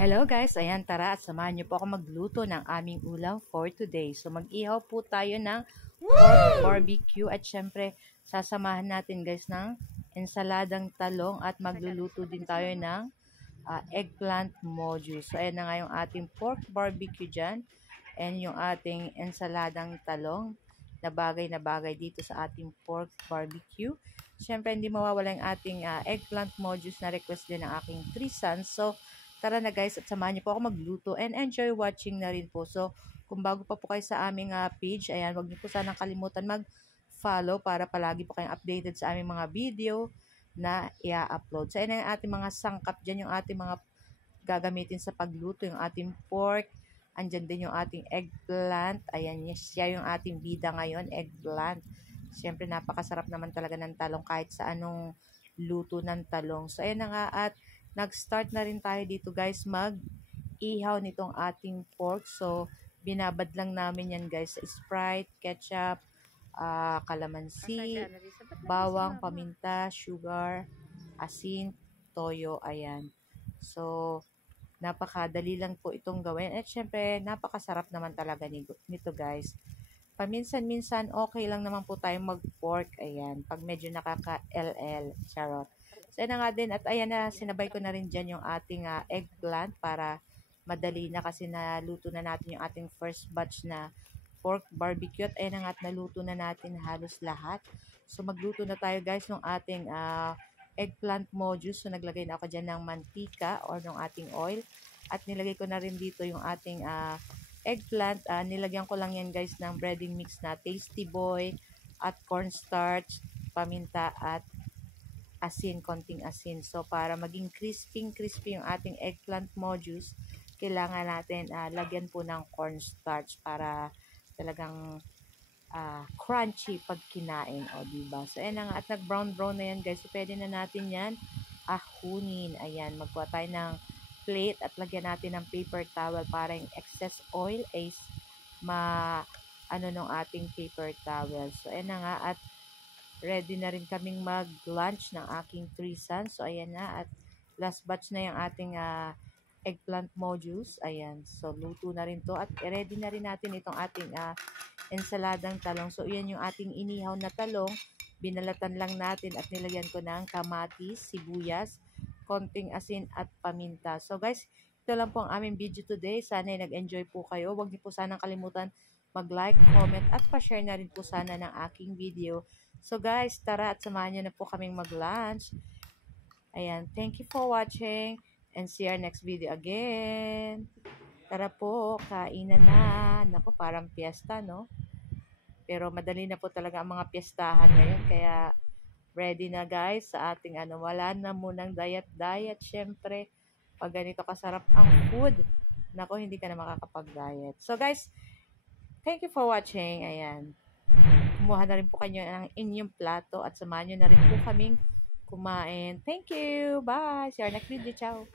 Hello guys, ayan tara at samahan niyo po ako magluto ng aming ulam for today. So mag-ihaw po tayo ng pork barbecue at syempre sasamahan natin guys ng ensaladang talong at magluluto din tayo ng eggplant module. So ayan na nga yung ating pork barbecue dyan and yung ating ensaladang talong na bagay dito sa ating pork barbecue. Syempre hindi mawawala yung ating eggplant modules na request din ng aking 3 sons. So tara na guys at samahan niyo po ako magluto and enjoy watching na rin po. So, kung bago pa po kayo sa aming page, ayan, huwag niyo po sanang kalimutan mag-follow para palagi po kayong updated sa aming mga video na i-upload. So, ayan ang ating mga sangkap dyan, yung ating mga gagamitin sa pagluto, yung ating pork, andyan din yung ating eggplant. Ayan, siya yung ating bida ngayon, eggplant. Siyempre, napakasarap naman talaga ng talong kahit sa anong luto ng talong. So, ayan na nga at nag-start na rin tayo dito guys mag-ihaw nitong ating pork. So, binabad lang namin yan guys sa Sprite, ketchup, kalamansi, bawang, paminta, sugar, asin, toyo, ayan. So, napakadali lang po itong gawin. At syempre, napakasarap naman talaga nito guys. Paminsan-minsan, okay lang naman po tayong mag-pork, ayan. Pag medyo nakaka-LL, charot. So, ayan na nga din. At ayan na, sinabay ko na rin dyan yung ating eggplant para madali na kasi naluto na natin yung ating first batch na pork barbecue. At ayan na nga at naluto na natin halos lahat. So, magluto na tayo guys ng ating eggplant modules. So, naglagay na ako dyan ng mantika or ng ating oil. At nilagay ko na rin dito yung ating eggplant. Nilagyan ko lang yan guys ng breading mix na Tasty Boy at cornstarch, paminta at asin, konting asin. So, para maging crispy yung ating eggplant modules, kailangan natin lagyan po ng cornstarch para talagang crunchy pag kinain. O, diba? So, ayan na nga. At nag-brown na yan, guys. So, pwede na natin yan ahunin. Ayan. Magkuha tayo ng plate at lagyan natin ng paper towel para yung excess oil is nung ating paper towel. So, ayan na nga. At ready na rin kaming mag-lunch ng aking 3 sons. So, ayan na. At last batch na yung ating eggplant modules. Ayan. So, luto na rin to. At ready na rin natin itong ating ensaladang talong. So, yan yung ating inihaw na talong. Binalatan lang natin at nilagyan ko ng kamatis, sibuyas, konting asin at paminta. So, guys, ito lang po ang aming video today. Sana nag-enjoy po kayo. Huwag niyo po sanang kalimutan mag-like, comment, at pa-share na rin po sana ng aking video. So guys, tara at samahan nyo na po kaming mag-lunch. Ayan, thank you for watching and see our next video again. Tara po, kainan na. Naku, parang piyesta, no? Pero madali na po talaga ang mga piyestahan ngayon. Kaya ready na guys sa ating wala na munang diet. Syempre, pag ganito kasarap ang food, naku, hindi ka na makakapag-diet. So guys, thank you for watching. Ayan. Kumuha na rin po kayo ng inyong plato at samahan nyo na rin po kaming kumain. Thank you! Bye! See you next video. Ciao!